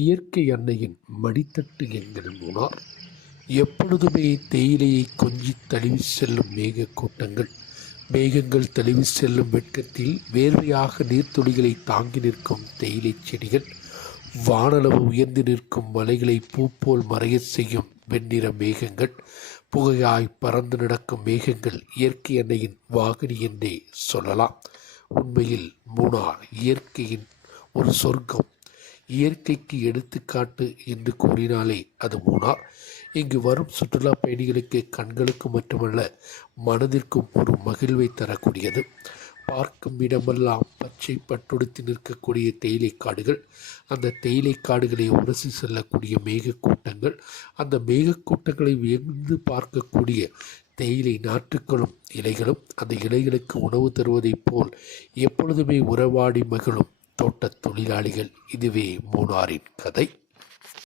இயற்கை அன்னையின் மடித்தட்டு என்கிற மூணார். எப்பொழுதுமே தேயிலையை கொஞ்சி தழுவி செல்லும் மேகக்கூட்டங்கள், மேகங்கள் தழுவி செல்லும் வெட்கத்தில் வேர்வையாக நீர்த்துளிகளை தாங்கி நிற்கும் தேயிலை செடிகள், வானளவு உயர்ந்து நிற்கும் மலைகளை பூ போல் மறையச் செய்யும் வெண்ணிற மேகங்கள், புகையாய் பறந்து நடக்கும் மேகங்கள் இயற்கை அன்னையின் வாகனி என்றே சொல்லலாம். உண்மையில் மூணார் இயற்கையின் ஒரு சொர்க்கம். இயற்கைக்கு எடுத்துக்காட்டு என்று கூறினாலே அது மூணார். இங்கு வரும் சுற்றுலா பயணிகளுக்கு கண்களுக்கு மட்டுமல்ல மனதிற்கும் ஒரு மகிழ்வை தரக்கூடியது. பார்க்கும் இடமெல்லாம் பச்சை பட்டுடுத்தி நிற்கக்கூடிய தேயிலை காடுகள், அந்த தேயிலை காடுகளை உரசி செல்லக்கூடிய மேகக்கூட்டங்கள், அந்த மேகக்கூட்டங்களை வியந்து பார்க்கக்கூடிய தேயிலை நாற்றுக்களும் இலைகளும், அந்த இலைகளுக்கு உணவு தருவதைப் போல் எப்பொழுதுமே உறவாடி மகிழும் தோட்டத் தொழிலாளிகள். இதுவே மூணாரின் கதை.